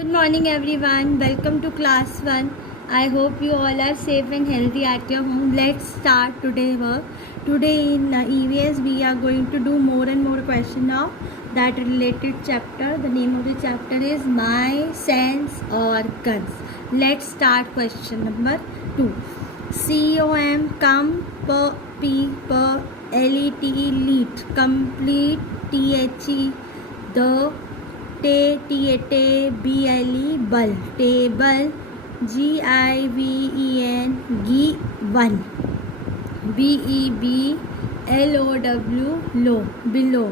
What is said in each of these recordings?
Good morning everyone. Welcome to class 1. I hope you all are safe and healthy at your home. Let's start today's work. Today in EVS we are going to do more and more question of that related chapter. The name of the chapter is My Sense Organs. Let's start question number 2. Complete complete THE the ble ball table given given below low below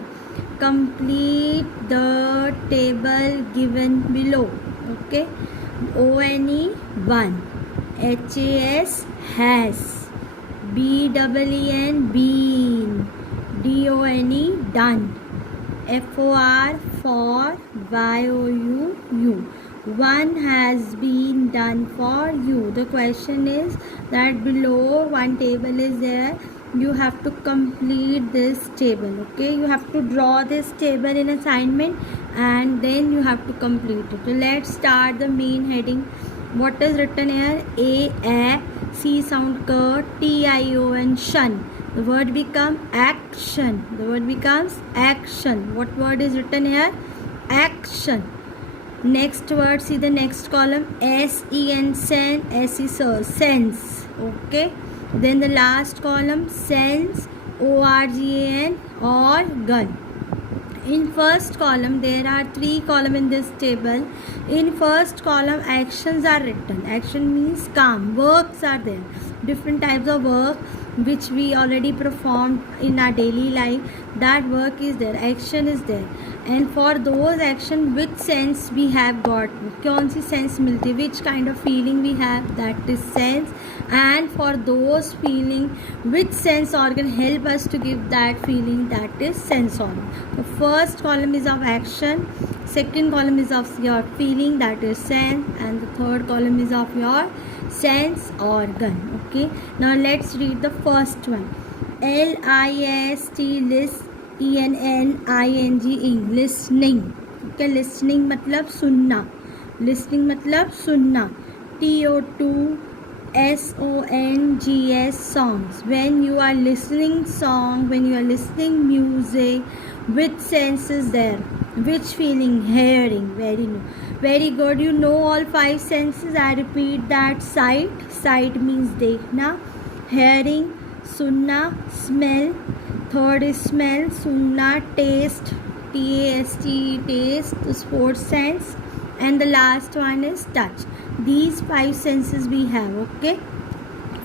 complete the table given below. Okay, one has been done for you. One has been done for you. The question is that below one table is there. You have to complete this table. Okay, you have to draw this table in assignment and then you have to complete it. So let's start the main heading. What is written here? A C sound K TION shun. The word becomes action. The word becomes action. What word is written here? Action. Next word, see the next column. SEN sense. Okay. Then the last column, sense ORGAN organ. In first column, there are 3 columns in this table. In first column, actions are written. Action means calm. Verbs are there. Different types of work which we already performed in our daily life. That work is there. Action is there. And for those action, which sense we have got? कौन सी sense मिलती? Which kind of feeling we have? That is sense. And for those feeling, which sense organ help us to give that feeling? That is sense organ. The first column is of action, second column is of your feeling, that is sense, and the third column is of your sense organ. Okay, now let's read the first one. LIST list ENNING listening. Okay, listening मतलब सुनना. Listening मतलब सुनना. TO2 SONGS songs. When you are listening song, when you are listening music, which sense is there? Which feeling? Hearing. Very good. You know all 5 senses. I repeat that. Sight means देखना. Hearing, सुनना, smell. Third is smell, sunna. Taste, TAST, taste, the sports sense. And the last one is touch. These 5 senses we have. Okay,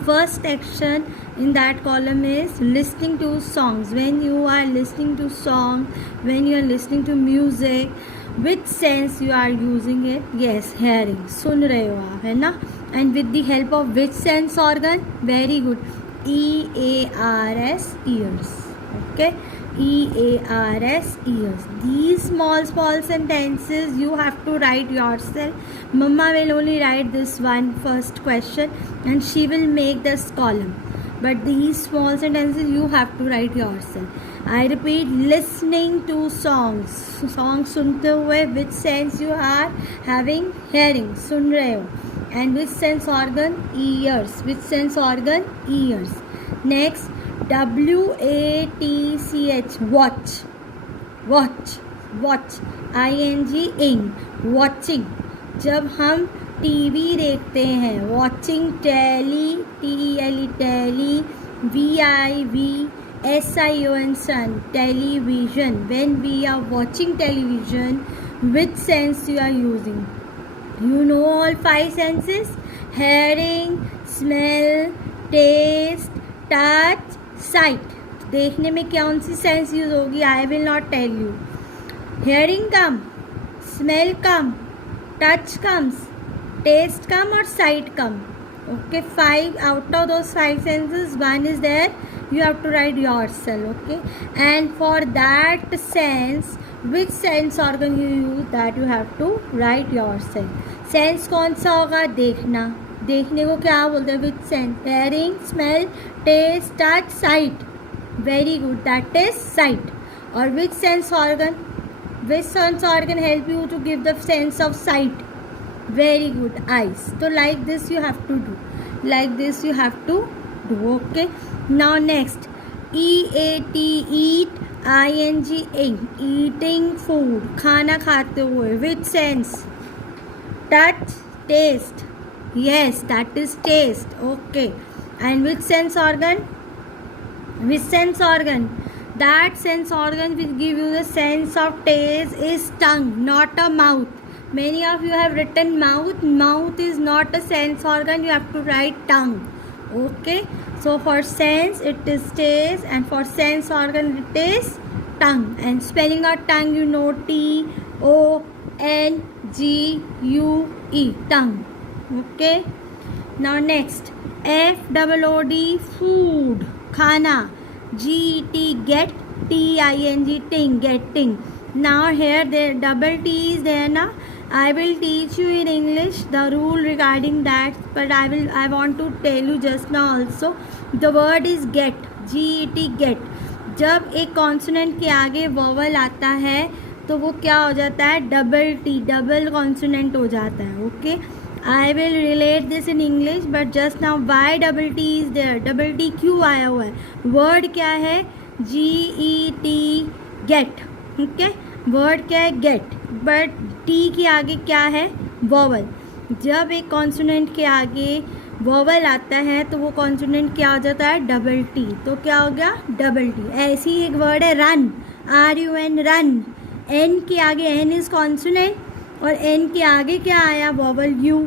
first action in that column is listening to songs. When you are listening to song, when you are listening to music, which sense you are using it? Yes, hearing. सुन रहे हो आप, है ना? And with the help of which sense organ? Very good. EARS, ears. Okay, EARS, ears. These small sentences you have to write yourself. Mama will only write this one first question and she will make this column, but these small sentences you have to write yourself. I repeat, listening to songs. Songs सुनते हुए which sense you are having? Hearing, सुन रहे हो. And which sense organ? Ears. Which sense organ? Ears. Next, WATCH, watch. ING, watching. जब हम TV देखते हैं, watching TELE, TELE, VIVSION, son, television. When we are watching television, which sense you are using? You know all 5 senses? Hearing, smell, taste, touch, sight. देखने में कौन सी sense use होगी? I will not tell you. Hearing कम, smell कम, touch comes, taste कम और sight कम. Okay, 5 out of those 5 senses, one is there. You have to write yourself. Okay, and for that sense, which sense organ you use, that you have to write yourself. Sense कौन सा होगा? देखना. देखने को क्या बोलते हैं? Which sense? Hearing, smell, taste, touch, sight. Very good. That is sight. Or which sense organ? Which sense organ help you to give the sense of sight? very good. Eyes. So like this you have to do, like this you have to do. Okay, now next, EAT, eat, ING, ing, eating food, खाना खाते हुए. Which sense? Touch, taste. Yes, that is taste. Okay, and which sense organ? Which sense organ? That sense organ which give you the sense of taste is tongue, not a mouth. Many of you have written mouth. Mouth is not a sense organ. You have to write tongue. Okay, so for sense it is taste, and for sense organ it is tongue. And spelling of tongue, you know, TONGUE, tongue. Okay, now next, FOOD, food, खाना. GET, get, TING, ting, getting. Now here the double T is there na. I will teach you in English the rule regarding that, but I want to tell you just now also. The word is get, GET, get. जब एक consonant के आगे vowel आता है तो वो क्या हो जाता है? डबल टी, डबल कॉन्सोनेंट हो जाता है. Okay, I will relate this in English, but just now why double t is there? Double t क्यों आया हुआ है? वर्ड क्या है? GET, gate. ओके, वर्ड क्या है? गेट, बट टी के आगे क्या है? वोवल. जब एक कॉन्सोनेंट के आगे वोवल आता है तो वो कॉन्सोनेंट क्या हो जाता है? Double T. तो क्या हो गया? Double T. ऐसी ही एक वर्ड है रन, RUN, रन. एन के आगे, एन इज कॉन्सोनेंट, और एन के आगे क्या आया? Vowel you.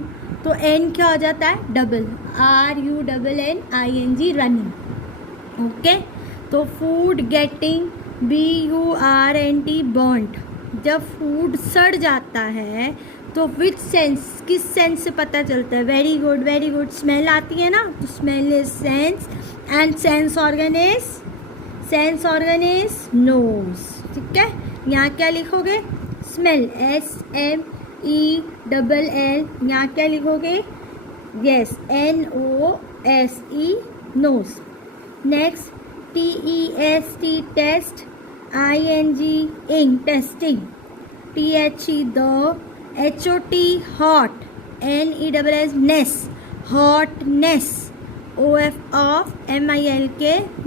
तो एन क्या हो जाता है? Double, RUNNING, running. ओके, तो फूड, गेटिंग, BURNT, बर्न्ट. जब फूड सड़ जाता है तो विच सेंस, किस सेंस से पता चलता है? Very good, very good. Smell आती है ना, तो smell is sense, and sense organ is nose. ठीक है, यहाँ क्या लिखोगे? Smell, SMELL. यहाँ क्या लिखोगे? Yes, NOSE, nose. Next, TEST, test, ING, ing, testing. THE, the. HOT, hot. NESS, ness, hotness. OF, MILK,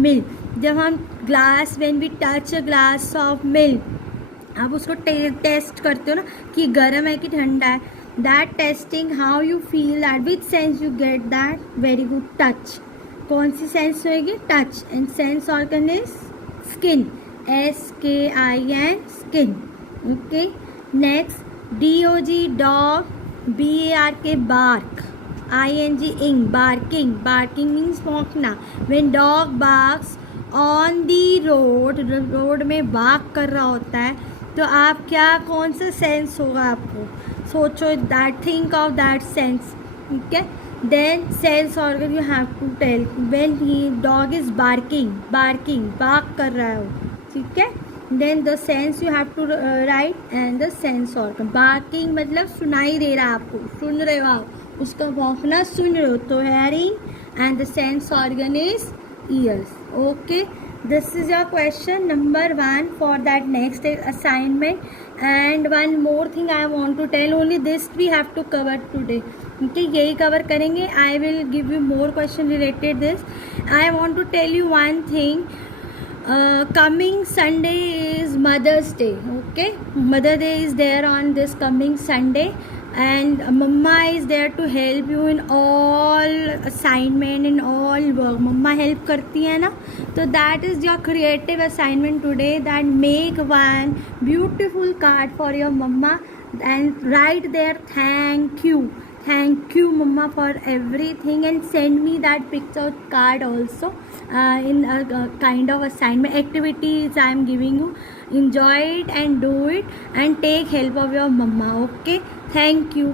milk. जब हम glass, when we touch a glass of milk, आप उसको टेस्ट करते हो ना कि गर्म है कि ठंडा है. That testing, how you feel that, which sense you get that? Very good, touch. कौन सी सेंस होएगी? Touch. And sense organ is skin, SKIN, skin. Okay, next, DOG, dog, BARK, bark. ING, ing, barking. Barking means भौंकना. When dog barks on the road, road में bark कर रहा होता है, तो आप क्या, कौन सा सेंस होगा आपको? सोचो, that, think of that sense. ठीक है, then sense organ you have to tell. When he dog is barking, bark कर रहा है वो. ठीक है, then the sense you have to write, and the sense organ. Barking मतलब सुनाई दे रहा है आपको, सुन रहे हो आप, उसका भौंकना सुन रहे हो, तो hearing, and the sense organ is years. Okay, this is your question number 1 for that next assignment. And one more thing I want to tell, only this we have to cover today. Okay, यही cover करेंगे. I will give you more question related this. I want to tell you one thing. Coming Sunday is Mother's Day. Okay, Mother Day is there on this coming Sunday, and Mama is there to help you in all assignment, in all work. Mama help करती है ना, so that is your creative assignment today. That make one beautiful card for your Mama and write there thank you Mama for everything, and send me that picture card also in a kind of assignment activities I am giving you. Enjoy it and do it, and take help of your Mama. Okay, thank you.